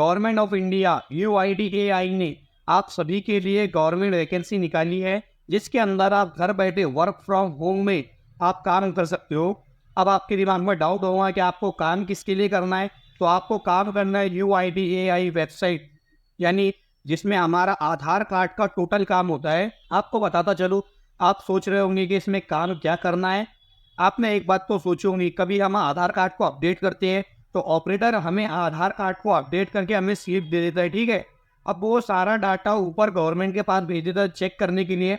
Government of India UIDAI ने आप सभी के लिए गवर्नमेंट वैकेंसी निकाली है, जिसके अंदर आप घर बैठे वर्क फ्रॉम होम में आप काम कर सकते हो। अब आपके दिमाग में डाउट होगा कि आपको काम किसके लिए करना है, तो आपको काम करना है UIDAI वेबसाइट, यानी जिसमें हमारा आधार कार्ड का टोटल काम होता है। आपको बताता चलूँ, आप सोच रहे होंगे कि इसमें काम क्या करना है। आपने एक बात तो सोची होंगी, कभी हम आधार कार्ड को अपडेट करते हैं तो ऑपरेटर हमें आधार कार्ड को अपडेट करके हमें स्लिप दे देता है, ठीक है। अब वो सारा डाटा ऊपर गवर्नमेंट के पास भेज देता है चेक करने के लिए।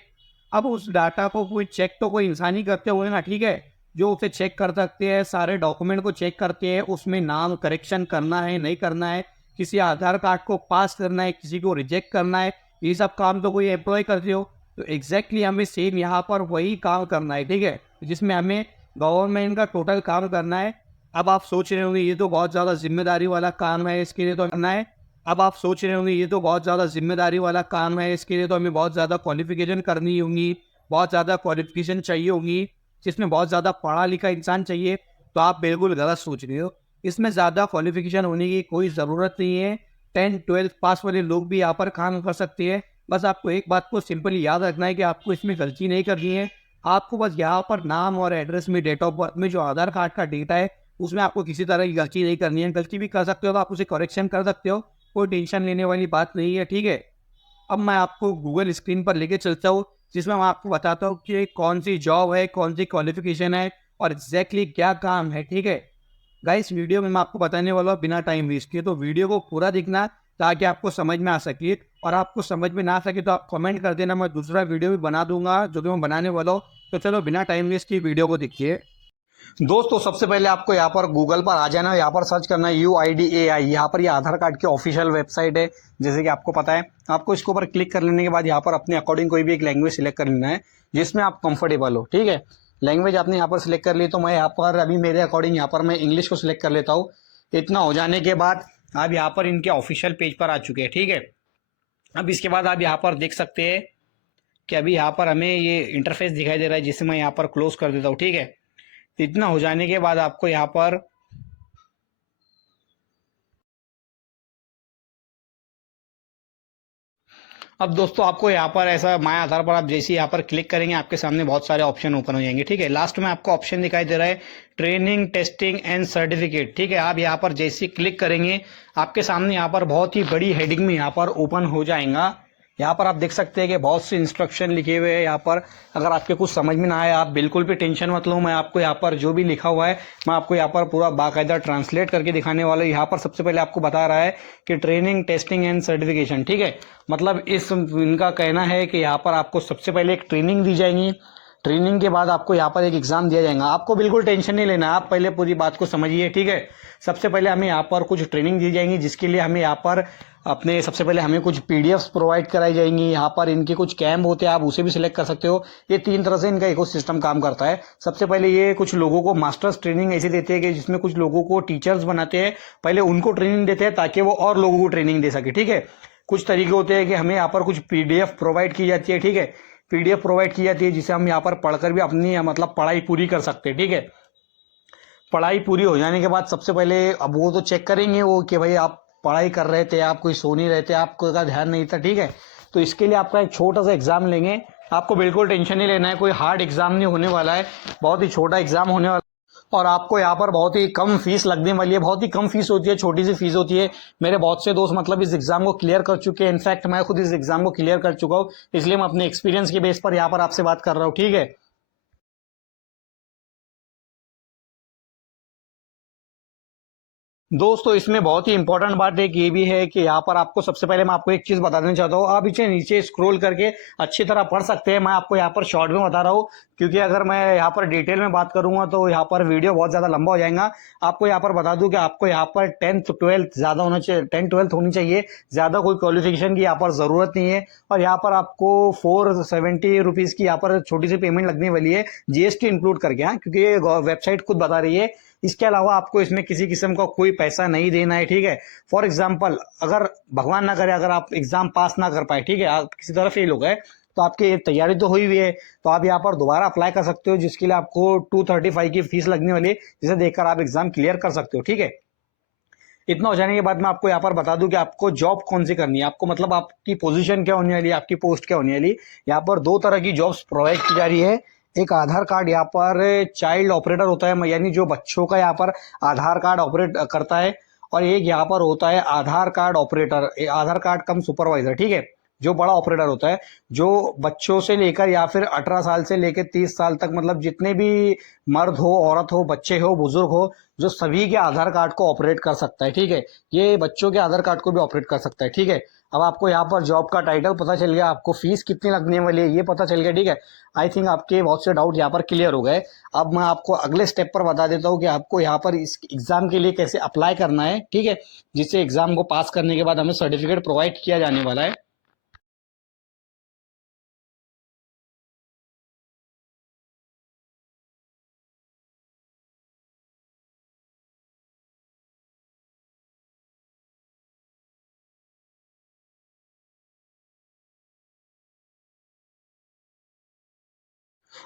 अब उस डाटा को कोई चेक तो कोई इंसान ही करते हुए ना, ठीक है, जो उसे चेक कर सकते हैं, सारे डॉक्यूमेंट को चेक करते हैं, उसमें नाम करेक्शन करना है नहीं करना है, किसी आधार कार्ड को पास करना है, किसी को रिजेक्ट करना है, ये सब काम तो कोई एम्प्लॉय करते हो। तो एग्जैक्टली हमें सेम यहाँ पर वही काम करना है, ठीक है, जिसमें हमें गवर्नमेंट का टोटल काम करना है। अब आप सोच रहे होंगे ये तो बहुत ज़्यादा जिम्मेदारी वाला काम है, इसके लिए तो करना है। अब आप सोच रहे होंगे ये तो बहुत ज़्यादा जिम्मेदारी वाला काम है, इसके लिए तो हमें बहुत ज़्यादा क्वालिफिकेशन करनी होंगी, बहुत ज़्यादा क्वालिफिकेशन चाहिए होगी, जिसमें बहुत ज़्यादा पढ़ा लिखा इंसान चाहिए। तो आप बिल्कुल गलत सोच रहे हो। इसमें ज़्यादा क्वालिफिकेशन होने की कोई ज़रूरत नहीं है। 10-12 पास वाले लोग भी यहाँ पर काम कर सकते हैं। बस आपको एक बात को सिंपली याद रखना है कि आपको इसमें गलती नहीं करनी है। आपको बस यहाँ पर नाम और एड्रेस में, डेट ऑफ बर्थ में जो आधार कार्ड का डेटा है, उसमें आपको किसी तरह की गलती नहीं करनी है। गलती भी कर सकते हो तो आप उसे करेक्शन कर सकते हो, कोई टेंशन लेने वाली बात नहीं है, ठीक है। अब मैं आपको गूगल स्क्रीन पर लेके चलता हूँ, जिसमें मैं आपको बताता हूँ कि कौन सी जॉब है, कौन सी क्वालिफिकेशन है और एग्जैक्टली क्या काम है, ठीक है। गाइस, वीडियो में मैं आपको बताने वाला हूँ बिना टाइम वेस्ट किए, तो वीडियो को पूरा देखना ताकि आपको समझ में आ सके। और आपको समझ में ना आ सके तो आप कमेंट कर देना, मैं दूसरा वीडियो भी बना दूंगा जो कि मैं बनाने वाला हूँ। तो चलो बिना टाइम वेस्ट किए वीडियो को देखिए। दोस्तों, सबसे पहले आपको यहाँ पर गूगल पर आ जाना है, यहाँ पर सर्च करना है UIDAI। यहाँ पर ये आधार कार्ड की ऑफिशियल वेबसाइट है, जैसे कि आपको पता है। आपको इसके ऊपर क्लिक कर लेने के बाद यहाँ पर अपने अकॉर्डिंग कोई भी एक लैंग्वेज सिलेक्ट कर लेना है जिसमें आप कंफर्टेबल हो, ठीक है। लैंग्वेज आपने यहाँ पर सिलेक्ट कर ली, तो मैं यहाँ पर अभी मेरे अकॉर्डिंग यहाँ पर मैं इंग्लिश को सिलेक्ट कर लेता हूँ। इतना हो जाने के बाद आप यहाँ पर इनके ऑफिशियल पेज पर आ चुके हैं, ठीक है। अब इसके बाद आप यहाँ पर देख सकते हैं कि अभी यहाँ पर हमें ये इंटरफेस दिखाई दे रहा है, जिसे मैं यहाँ पर क्लोज कर देता हूँ, ठीक है। इतना हो जाने के बाद आपको यहाँ पर अब दोस्तों आपको यहाँ पर ऐसा माय आधार पर आप जैसे यहाँ पर क्लिक करेंगे, आपके सामने बहुत सारे ऑप्शन ओपन हो जाएंगे, ठीक है। लास्ट में आपको ऑप्शन दिखाई दे रहा है ट्रेनिंग, टेस्टिंग एंड सर्टिफिकेट, ठीक है। आप यहाँ पर जैसे क्लिक करेंगे, आपके सामने यहाँ पर बहुत ही बड़ी हेडिंग में यहाँ पर ओपन हो जाएगा। यहाँ पर आप देख सकते हैं कि बहुत से इंस्ट्रक्शन लिखे हुए हैं। यहाँ पर अगर आपके कुछ समझ में ना आए, आप बिल्कुल भी टेंशन मत लो, मैं आपको यहाँ पर जो भी लिखा हुआ है मैं आपको यहाँ पर पूरा बाकायदा ट्रांसलेट करके दिखाने वाला हूँ। यहाँ पर सबसे पहले आपको बता रहा है कि ट्रेनिंग, टेस्टिंग एंड सर्टिफिकेशन, ठीक है। मतलब इनका कहना है कि यहाँ पर आपको सबसे पहले एक ट्रेनिंग दी जाएगी, ट्रेनिंग के बाद आपको यहाँ पर एक एग्जाम दिया जाएगा। आपको बिल्कुल टेंशन नहीं लेना, आप पहले पूरी बात को समझिए, ठीक है। सबसे पहले हमें यहाँ पर कुछ ट्रेनिंग दी जाएंगी, जिसके लिए हमें यहाँ पर अपने सबसे पहले हमें कुछ PDFs प्रोवाइड कराई जाएंगी। यहाँ पर इनके कुछ कैंप होते हैं, आप उसे भी सिलेक्ट कर सकते हो। ये 3 तरह से इनका इकोसिस्टम काम करता है। सबसे पहले ये कुछ लोगों को मास्टर्स ट्रेनिंग ऐसे देते हैं कि जिसमें कुछ लोगों को टीचर्स बनाते हैं, पहले उनको ट्रेनिंग देते हैं ताकि वो और लोगों को ट्रेनिंग दे सके, ठीक है। कुछ तरीके होते हैं कि हमें यहाँ पर कुछ PDF प्रोवाइड की जाती है, ठीक है। PDF प्रोवाइड की जाती है जिसे हम यहाँ पर पढ़कर भी अपनी मतलब पढ़ाई पूरी कर सकते हैं, ठीक है। पढ़ाई पूरी हो जाने के बाद सबसे पहले अब वो तो चेक करेंगे वो कि भाई आप पढ़ाई कर रहे थे, आप कोई सो नहीं रहे थे, आपको का ध्यान नहीं था, ठीक है। तो इसके लिए आपका एक छोटा सा एग्जाम लेंगे। आपको बिल्कुल टेंशन नहीं लेना है, कोई हार्ड एग्जाम नहीं होने वाला है, बहुत ही छोटा एग्जाम होने वाला है। और आपको यहाँ पर बहुत ही कम फीस लगने वाली है, बहुत ही कम फीस होती है, छोटी सी फीस होती है। मेरे बहुत से दोस्त मतलब इस एग्जाम को क्लियर कर चुके हैं, इनफैक्ट मैं खुद इस एग्जाम को क्लियर कर चुका हूँ, इसलिए मैं अपने एक्सपीरियंस के बेस पर यहाँ पर आपसे बात कर रहा हूँ, ठीक है। दोस्तों, इसमें बहुत ही इंपॉर्टेंट बात एक ये भी है कि यहाँ पर आपको सबसे पहले मैं आपको एक चीज बता देना चाहता हूँ। आप इसे नीचे स्क्रॉल करके अच्छी तरह पढ़ सकते हैं। मैं आपको यहाँ पर शॉर्ट में बता रहा हूँ, क्योंकि अगर मैं यहाँ पर डिटेल में बात करूंगा तो यहाँ पर वीडियो बहुत ज्यादा लंबा हो जाएगा। आपको यहाँ पर बता दूं कि आपको यहाँ पर 10th 12th ज्यादा होना चाहिए, 10th 12th होनी चाहिए, ज्यादा कोई क्वालिफिकेशन की यहाँ पर जरूरत नहीं है। और यहाँ पर आपको 470 रुपीज की यहाँ पर छोटी सी पेमेंट लगने वाली है, GST इंक्लूड करके, हाँ, क्योंकि ये वेबसाइट खुद बता रही है। इसके अलावा आपको इसमें किसी किस्म का कोई पैसा नहीं देना है, ठीक है। फॉर एग्जाम्पल, अगर भगवान ना करे अगर आप एग्जाम पास ना कर पाए, ठीक है, आप किसी तरह फेल हो गए, तो आपकी तैयारी तो हुई हुई है, तो आप यहाँ पर दोबारा अप्लाई कर सकते हो, जिसके लिए आपको 235 की फीस लगने वाली है, जिसे देखकर आप एग्जाम क्लियर कर सकते हो, ठीक है। इतना हो जाने के बाद मैं आपको यहाँ पर बता दूं कि आपको जॉब कौन सी करनी है, आपको मतलब आपकी पोजीशन क्या होने वाली है, आपकी पोस्ट क्या होने वाली है। यहाँ पर दो तरह की जॉब्स प्रोवाइड की जा रही है। एक आधार कार्ड यहाँ पर चाइल्ड ऑपरेटर होता है, यानी जो बच्चों का यहाँ पर आधार कार्ड ऑपरेट करता है, और एक यहाँ पर होता है आधार कार्ड ऑपरेटर, आधार कार्ड कम सुपरवाइजर, ठीक है, जो बड़ा ऑपरेटर होता है, जो बच्चों से लेकर या फिर 18 साल से लेकर 30 साल तक, मतलब जितने भी मर्द हो, औरत हो, बच्चे हो, बुजुर्ग हो, जो सभी के आधार कार्ड को ऑपरेट कर सकता है, ठीक है। ये बच्चों के आधार कार्ड को भी ऑपरेट कर सकता है, ठीक है। अब आपको यहाँ पर जॉब का टाइटल पता चल गया, आपको फीस कितनी लगने वाली है ये पता चल गया, ठीक है। आई थिंक आपके बहुत से डाउट यहाँ पर क्लियर हो गए। अब मैं आपको अगले स्टेप पर बता देता हूँ कि आपको यहाँ पर इस एग्जाम के लिए कैसे अप्लाई करना है, ठीक है, जिससे एग्जाम को पास करने के बाद हमें सर्टिफिकेट प्रोवाइड किया जाने वाला है।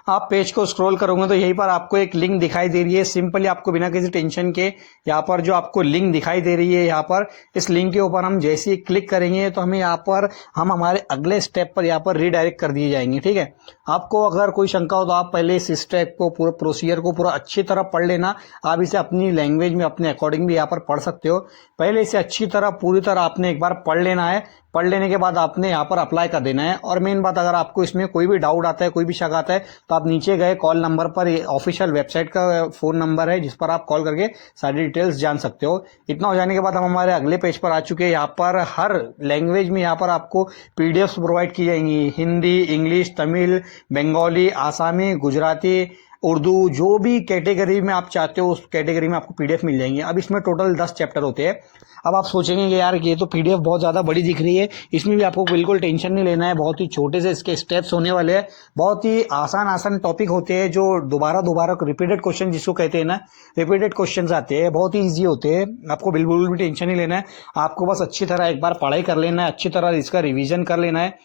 आप पेज को स्क्रॉल करोगे तो यहीं पर आपको एक लिंक दिखाई दे रही है। सिंपली आपको बिना किसी टेंशन के यहाँ पर जो आपको लिंक दिखाई दे रही है, यहाँ पर इस लिंक के ऊपर हम जैसे ही क्लिक करेंगे तो हमें यहाँ पर हम हमारे अगले स्टेप पर यहाँ पर रीडायरेक्ट कर दिए जाएंगे, ठीक है। आपको अगर कोई शंका हो तो आप पहले इस स्टेप को, पूरा प्रोसीजर को पूरा अच्छी तरह पढ़ लेना। आप इसे अपनी लैंग्वेज में अपने अकॉर्डिंग भी यहाँ पर पढ़ सकते हो। पहले इसे अच्छी तरह, पूरी तरह आपने एक बार पढ़ लेना है। पढ़ लेने के बाद आपने यहाँ पर अप्लाई कर देना है। और मेन बात, अगर आपको इसमें कोई भी डाउट आता है, कोई भी शक आता है, तो आप नीचे गए कॉल नंबर पर, ऑफिशियल वेबसाइट का फ़ोन नंबर है जिस पर आप कॉल करके सारी डिटेल्स जान सकते हो। इतना हो जाने के बाद हम हमारे अगले पेज पर आ चुके हैं। यहाँ पर हर लैंग्वेज में यहाँ पर आपको पीडीएफ प्रोवाइड की जाएंगी, हिंदी, इंग्लिश, तमिल, बंगाली, आसामी, गुजराती, उर्दू, जो भी कैटेगरी में आप चाहते हो उस कैटेगरी में आपको पीडीएफ मिल जाएंगे। अब इसमें टोटल 10 चैप्टर होते हैं। अब आप सोचेंगे कि यार ये तो पीडीएफ बहुत ज़्यादा बड़ी दिख रही है, इसमें भी आपको बिल्कुल टेंशन नहीं लेना है। बहुत ही छोटे से इसके स्टेप्स होने वाले हैं। बहुत ही आसान आसान टॉपिक होते हैं, जो दोबारा दोबारा रिपीटेड क्वेश्चन जिसको कहते हैं ना, रिपीटेड क्वेश्चन आते हैं, बहुत ही ईजी होते हैं। आपको बिल्कुल भी टेंशन नहीं लेना है। आपको बस अच्छी तरह एक बार पढ़ाई कर लेना है, अच्छी तरह इसका रिविजन कर लेना है।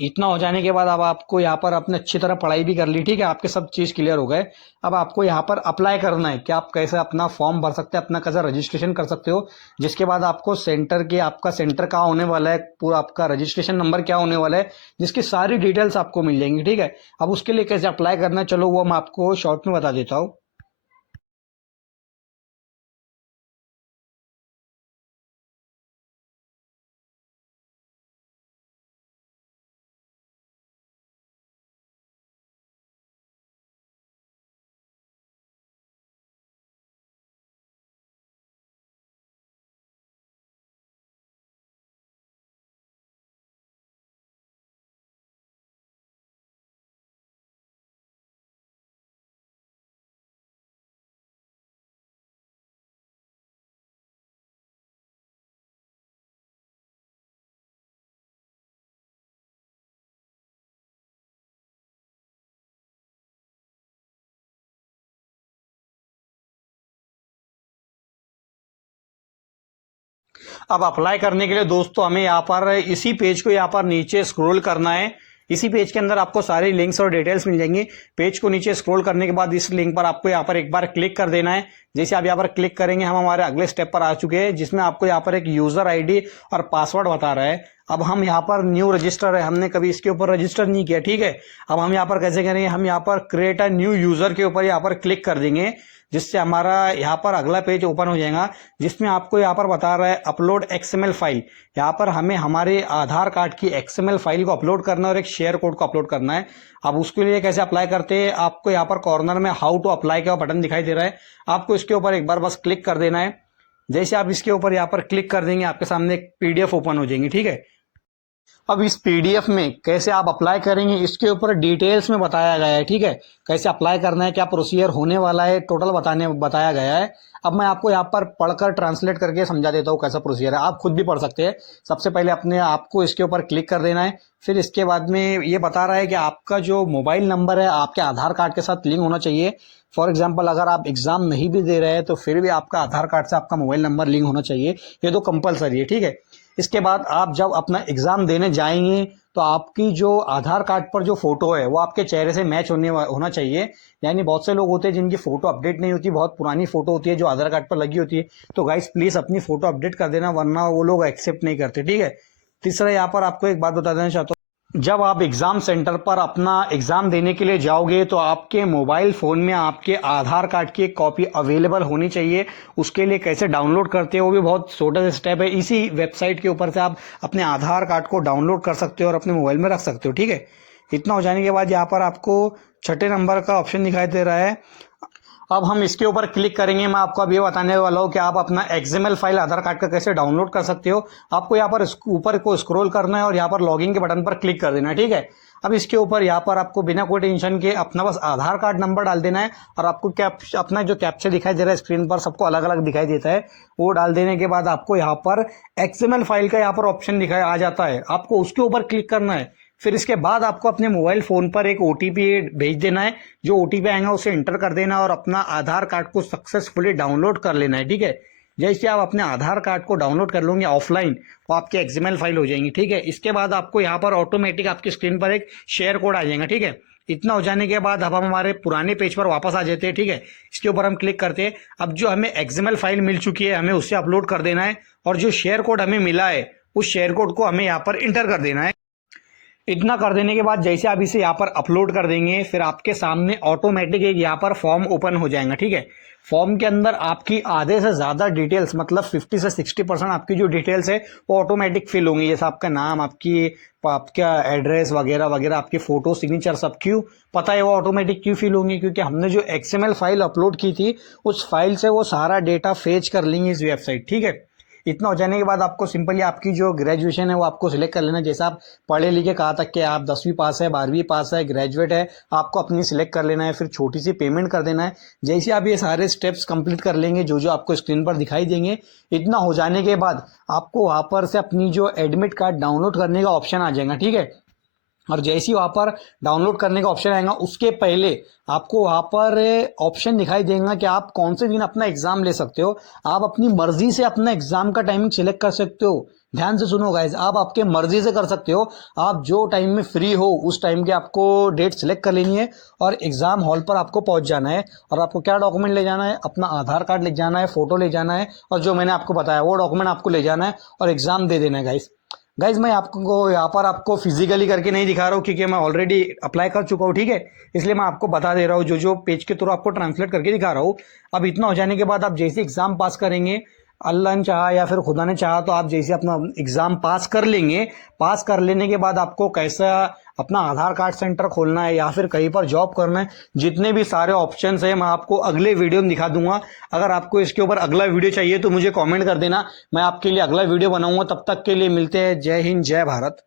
इतना हो जाने के बाद अब आपको यहाँ पर अपने अच्छी तरह पढ़ाई भी कर ली, ठीक है, आपके सब चीज़ क्लियर हो गए। अब आपको यहाँ पर अप्लाई करना है कि आप कैसे अपना फॉर्म भर सकते हैं, अपना कैसा रजिस्ट्रेशन कर सकते हो। जिसके बाद आपको सेंटर के, आपका सेंटर कहाँ होने वाला है, पूरा आपका रजिस्ट्रेशन नंबर क्या होने वाला है, जिसकी सारी डिटेल्स आपको मिल जाएंगी, ठीक है। अब उसके लिए कैसे अप्लाई करना है, चलो वो मैं आपको शॉर्ट में बता देता हूँ। अब अप्लाई करने के लिए दोस्तों हमें यहाँ पर इसी पेज को यहाँ पर नीचे स्क्रॉल करना है। इसी पेज के अंदर आपको सारी लिंक्स और डिटेल्स मिल जाएंगी। पेज को नीचे स्क्रॉल करने के बाद इस लिंक पर आपको यहाँ पर एक बार क्लिक कर देना है। जैसे आप यहाँ पर क्लिक करेंगे, हम हमारे अगले स्टेप पर आ चुके हैं, जिसमें आपको यहाँ पर एक यूजर आईडी और पासवर्ड बता रहा है। अब हम यहाँ पर न्यू रजिस्टर है, हमने कभी इसके ऊपर रजिस्टर नहीं किया, ठीक है। अब हम यहाँ पर कैसे करेंगे, हम यहाँ पर क्रिएट अ न्यू यूजर के ऊपर यहाँ पर क्लिक कर देंगे, जिससे हमारा यहाँ पर अगला पेज ओपन हो जाएगा, जिसमें आपको यहाँ पर बता रहा है अपलोड एक्सएमएल फाइल। यहाँ पर हमें हमारे आधार कार्ड की एक्सएमएल फाइल को अपलोड करना है और एक शेयर कोड को अपलोड करना है। अब उसके लिए कैसे अप्लाई करते हैं, आपको यहाँ पर कॉर्नर में हाउ टू अप्लाई का बटन दिखाई दे रहा है, आपको इसके ऊपर एक बार बस क्लिक कर देना है। जैसे आप इसके ऊपर यहाँ पर क्लिक कर देंगे, आपके सामने एक पीडीएफ ओपन हो जाएंगी, ठीक है। अब इस पीडीएफ में कैसे आप अप्लाई करेंगे इसके ऊपर डिटेल्स में बताया गया है, ठीक है। कैसे अप्लाई करना है, क्या प्रोसीजर होने वाला है, टोटल बताया गया है। अब मैं आपको यहाँ पर पढ़कर ट्रांसलेट करके समझा देता हूँ कैसा प्रोसीजर है, आप खुद भी पढ़ सकते हैं। सबसे पहले अपने आपको इसके ऊपर क्लिक कर देना है। फिर इसके बाद में ये बता रहा है कि आपका जो मोबाइल नंबर है आपके आधार कार्ड के साथ लिंक होना चाहिए। फॉर एग्जाम्पल, अगर आप एग्जाम नहीं भी दे रहे हैं तो फिर भी आपका आधार कार्ड से आपका मोबाइल नंबर लिंक होना चाहिए। ये तो कंपलसरी है, ठीक है। इसके बाद आप जब अपना एग्जाम देने जाएंगे तो आपकी जो आधार कार्ड पर जो फोटो है वो आपके चेहरे से मैच होना चाहिए। यानी बहुत से लोग होते हैं जिनकी फोटो अपडेट नहीं होती, बहुत पुरानी फोटो होती है जो आधार कार्ड पर लगी होती है। तो गाइस प्लीज अपनी फोटो अपडेट कर देना, वरना वो लोग एक्सेप्ट नहीं करते, ठीक है। तीसरा यहाँ पर आपको एक बात बता देना चाहता हूँ, जब आप एग्जाम सेंटर पर अपना एग्जाम देने के लिए जाओगे तो आपके मोबाइल फोन में आपके आधार कार्ड की एक कॉपी अवेलेबल होनी चाहिए। उसके लिए कैसे डाउनलोड करते हो वो भी बहुत छोटा सा स्टेप है। इसी वेबसाइट के ऊपर से आप अपने आधार कार्ड को डाउनलोड कर सकते हो और अपने मोबाइल में रख सकते हो, ठीक है। इतना हो जाने के बाद यहाँ पर आपको 6 नंबर का ऑप्शन दिखाई दे रहा है। अब हम इसके ऊपर क्लिक करेंगे। मैं आपको अब ये बताने वाला हूँ कि आप अपना XML फाइल आधार कार्ड का कैसे डाउनलोड कर सकते हो। आपको यहाँ पर ऊपर को स्क्रॉल करना है और यहाँ पर लॉगिन के बटन पर क्लिक कर देना है, ठीक है। अब इसके ऊपर यहाँ पर आपको बिना कोई टेंशन के अपना बस आधार कार्ड नंबर डाल देना है और आपको अपना जो कैप्चा दिखाई दे रहा है स्क्रीन पर, सबको अलग अलग दिखाई देता है, वो डाल देने के बाद आपको यहाँ पर XML फाइल का यहाँ पर ऑप्शन दिखाई आ जाता है। आपको उसके ऊपर क्लिक करना है। फिर इसके बाद आपको अपने मोबाइल फोन पर एक OTP भेज देना है। जो OTP आएगा उसे एंटर कर देना और अपना आधार कार्ड को सक्सेसफुली डाउनलोड कर लेना है, ठीक है। जैसे आप अपने आधार कार्ड को डाउनलोड कर लोगे ऑफलाइन तो आपकी XML फाइल हो जाएंगी, ठीक है। इसके बाद आपको यहाँ पर ऑटोमेटिक आपकी स्क्रीन पर एक शेयर कोड आ जाएगा, ठीक है। इतना हो जाने के बाद अब हम हमारे पुराने पेज पर वापस आ जाते हैं, ठीक है। इसके ऊपर हम क्लिक करते हैं। अब जो हमें XML फाइल मिल चुकी है हमें उससे अपलोड कर देना है और जो शेयर कोड हमें मिला है उस शेयर कोड को हमें यहाँ पर इंटर कर देना है। इतना कर देने के बाद जैसे आप इसे यहाँ पर अपलोड कर देंगे फिर आपके सामने ऑटोमेटिक एक यहाँ पर फॉर्म ओपन हो जाएगा, ठीक है। फॉर्म के अंदर आपकी आधे से ज्यादा डिटेल्स मतलब 50 से 60% आपकी जो डिटेल्स है वो ऑटोमेटिक फिल होंगी। जैसे आपका नाम, आपका एड्रेस वगैरह वगैरह, आपकी फोटो, सिग्नेचर, सब क्यों पता है वो ऑटोमेटिक क्यों फिल होंगी, क्योंकि हमने जो XML फाइल अपलोड की थी उस फाइल से वो सारा डेटा फेच कर लेंगे इस वेबसाइट, ठीक है। इतना हो जाने के बाद आपको सिंपली आपकी जो ग्रेजुएशन है वो आपको सिलेक्ट कर लेना। जैसे आप पढ़े लिखे कहाँ तक के, आप 10वीं पास है, 12वीं पास है, ग्रेजुएट है, आपको अपनी सिलेक्ट कर लेना है। फिर छोटी सी पेमेंट कर देना है। जैसे आप ये सारे स्टेप्स कंप्लीट कर लेंगे जो जो आपको स्क्रीन पर दिखाई देंगे, इतना हो जाने के बाद आपको वहाँ पर से अपनी जो एडमिट कार्ड डाउनलोड करने का ऑप्शन आ जाएगा, ठीक है। और जैसे ही वहाँ पर डाउनलोड करने का ऑप्शन आएगा उसके पहले आपको वहाँ पर ऑप्शन दिखाई देगा कि आप कौन से दिन अपना एग्जाम ले सकते हो। आप अपनी मर्जी से अपना एग्जाम का टाइमिंग सिलेक्ट कर सकते हो। ध्यान से सुनो गाइज, आप आपके मर्जी से कर सकते हो। आप जो टाइम में फ्री हो उस टाइम के आपको डेट सिलेक्ट कर लेनी है और एग्जाम हॉल पर आपको पहुंच जाना है। और आपको क्या डॉक्यूमेंट ले जाना है, अपना आधार कार्ड ले जाना है, फोटो ले जाना है और जो मैंने आपको बताया वो डॉक्यूमेंट आपको ले जाना है और एग्जाम दे देना है गाइज। मैं आपको यहाँ पर आपको फिजिकली करके नहीं दिखा रहा हूँ क्योंकि मैं ऑलरेडी अप्लाई कर चुका हूँ, ठीक है। इसलिए मैं आपको बता दे रहा हूँ जो जो पेज के थ्रू आपको ट्रांसलेट करके दिखा रहा हूँ। अब इतना हो जाने के बाद आप जैसे एग्जाम पास करेंगे, अल्लाह ने चाहा या फिर खुदा ने चाहा तो आप जैसे अपना एग्जाम पास कर लेंगे, पास कर लेने के बाद आपको कैसा अपना आधार कार्ड सेंटर खोलना है या फिर कहीं पर जॉब करना है, जितने भी सारे ऑप्शंस हैं मैं आपको अगले वीडियो में दिखा दूंगा। अगर आपको इसके ऊपर अगला वीडियो चाहिए तो मुझे कमेंट कर देना, मैं आपके लिए अगला वीडियो बनाऊंगा। तब तक के लिए मिलते हैं। जय हिंद, जय भारत।